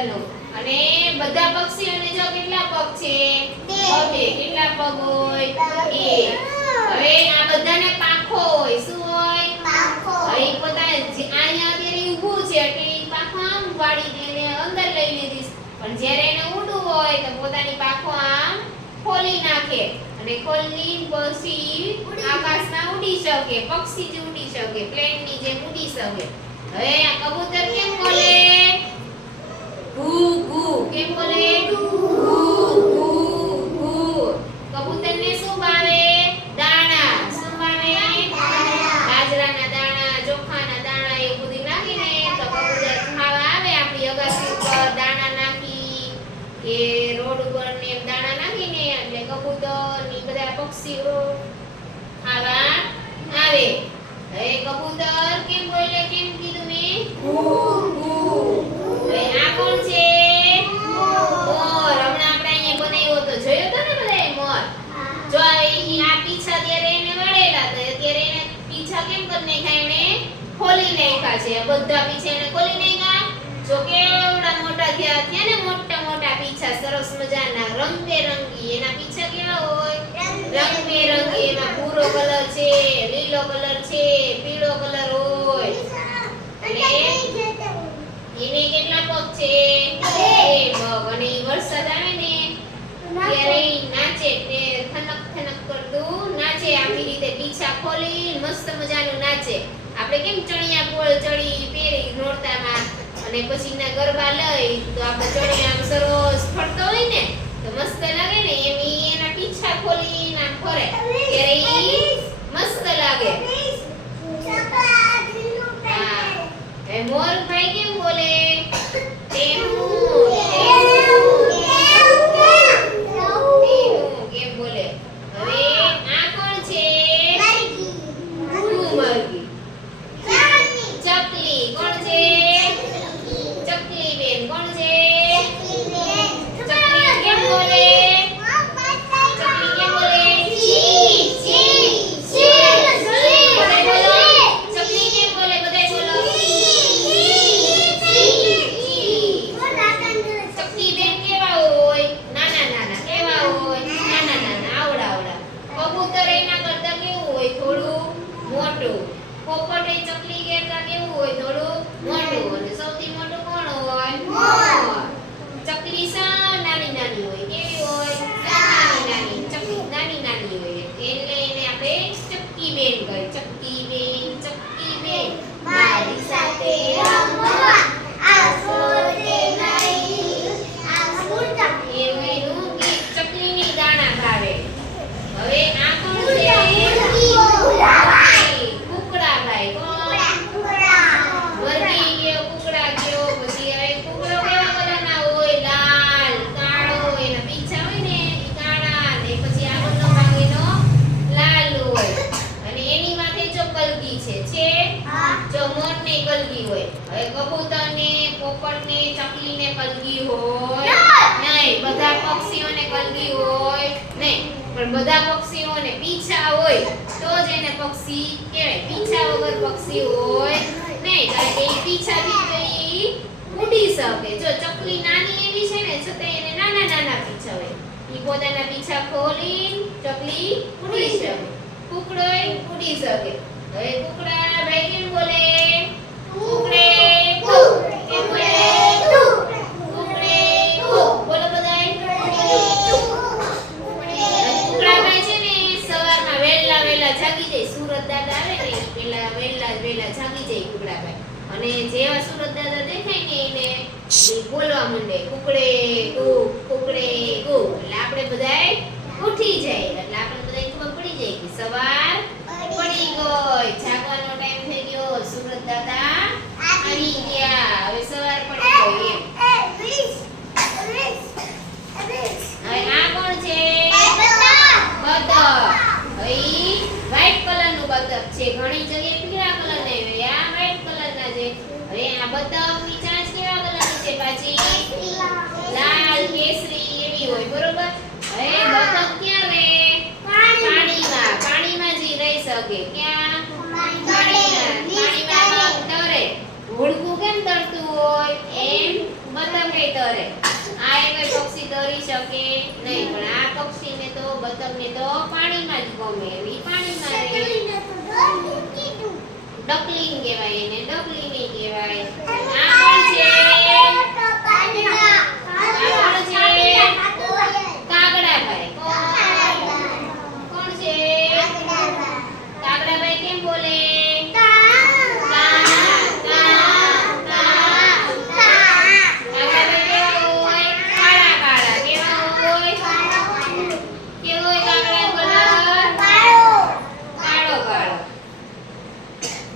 કલરનું અને બધા પક્ષીઓને જો કેટલા પગ છે બે કેટલા પગ હોય એક હવે આ બધાને પાંખો હોય શું હોય પાંખો હવે પોતાને અહીંયા અત્યારે ઊભું છે એટલે પાંખો આમ વાળી દે અંદર લઈ લીધી પણ જ્યારે એને ઉડવું હોય તો પોતાની પાંખો આમ ખોલી નાખે અને ખોલી પછી આકાશમાં ઉડી શકે પક્ષી જે ઉડી શકે પ્લેનની જેમ ઉડી શકે હવે આ કબૂતર કેમ બોલે ઘૂ ઘૂ કેમ બોલે ઘૂ ઘૂ ઘૂ કબૂતરને શું ભાવે દાણા શું ભાવે બાજરાના દાણા ચોખાના દાણા એવું બધું નાખીને તો કબૂતર ખાવા આવે આપણી અગાસી ઉપર દાણા નાખી કે રોડ ઉપર ને દાણા નાખીને એટલે કબૂતર ની બધા પક્ષીઓ ખાવા આવે હવે કબૂતર કેમ બોલે કેમ કીધું મેં ઘૂ ઘૂ હવે આ કોણ છે મોર હમણાં આપણે અહીંયા બનાવ્યો તો જોયો તો ને બધાએ મોર જો આ પીછા ત્યારે એને વળેલા તો અત્યારે એને પીછા કેમ કરી નાખ્યા એને ખોલી નાખ્યા છે બધા પીછા એને ખોલી નાખ્યા જો કેવડા મોટા થયા ત્યાં ને મોટા મોટા પીછા સરસ મજાના રંગબેરંગી એના પીછા કેવા હોય રંગબેરંગી એમાં ભૂરો કલર છે લીલો કલર છે પીળો કલર હોય અને એને કેટલા પગ છે બે પગ અને વરસાદ આવે ને ત્યારે નાચે તે થનક થનક કરતું નાચે આવી રીતે પીછા ખોલી મસ્ત મજાનું નાચે આપણે કેમ ચણિયા પોળ ચડી પહેરી નોરતામાં અને પછી ના ગરબા લઈ તો આપણે ચણિયા સરસ ફરતો હોય ને તો મસ્ત લાગે ને એમ એના પીછા ખોલી ના ફરે ત્યારે ઈ મસ્ત લાગે એ મોર ભાઈ કેમ બોલે ટેહુ કેમ બોલે હવે આ કોણ છે મરઘી ચકલી કોણ છે ચકલી બેન કોણ છે ચકલી કેમ બોલે ચકલી કેમ બોલે ચી ચી ચી બોલો ચકલી કેમ બોલે બધાય બોલો ચકલી બેન કેવા હોય નાના નાના કેવા હોય નાના નાના આવડા આવડા કબૂતર એના કરતા કેવું હોય થોડું મોટું પોપટ એ ચકલી કરતા કેવું હોય થોડું મોટું અને સૌથી મોટું કોણ હોય મોર ચકલી સા નાની નાની હોય કેવી હોય નાની નાની ચકલી નાની નાની હોય એટલે એને આપણે ચક્કી બેન કહે ચક્કી બેન મારી સાથે રમવા આવશો કે નહીં એવું એનું ગીત ચકલીની દાણા ભાવે હવે આ કોણ છે કુકડા ભાઈ કોણ મરઘી ગયો કુકડા ગયો પછી હવે કુકડો કેવા કલરના હોય લાલ કાળો એના પીછા હોય ને ઈ કાળા ને પછી આગળનો ભાગ એનો લાલ હોય અને એની માથે જો કલગી છે જો મોરને કલગી હોય હવે કબૂતરને પોપટને ચકલીને કલગી હોય નહીં બધા પક્ષીઓને કલગી હોય નહીં પણ બધા પક્ષીઓને પીછા હોય તો જ એને પક્ષી કહેવાય પીછા વગર પક્ષી હોય નહીં કારણ કે એ પીછાથી કઈ ઉડી શકે જો ચકલી નાની એવી છે ને છતાં એને નાના નાના પીછા હોય ઈ પોતાના પીછા ખોલી ચકલી ઉડી શકે કુકડો ઉડી શકે હવે કુકડા ભાઈ કેમ બોલે કુકડે કુ કેમ બોલે કુકડે કુ બોલો બધાય કુકડા ભાઈ છે ને સવારમાં વહેલા વહેલા જાગી જાય સુરત દાદા આવે ને પેલા વહેલા જાગી જાય કુકડા ભાઈ અને જેવા સુરત દાદા દેખાય ને એને ઈ બોલવા માંડે કુકડે કુ એટલે આપણે બધાય ઉઠી જાય એટલે આપણે બધાય ખબર પડી જાય કે સવાર પડી ગઈ જાગવાનો ટાઈમ થઈ ગયો સુરત દાદા આવી ગયા હવે સવાર પડી ગઈ હવે આ કોણ છે બતક હવે ઈ વ્હાઈટ કલરનું બતક છે ઘણી જગ્યાએ પીળા કલરના હોય આ વ્હાઈટ કલરના છે હવે આ બતકની ચાંચ કેવા કલરની છે પાછી લાલ કેસરી એવી હોય બરોબર હવે બતક ક્યાં રહે પાણીમાં જી રહી શકે ક્યાં પાણીમાં તરે હુડકું કેમ તરતું હોય એમ બતંગે તરે. આ એકે પક્ષી તરી શકે નહીં, પણ આ પક્ષીને તો બતંગને તો પાણીમાં જ ગમે, ઈ પાણીમાં રહે.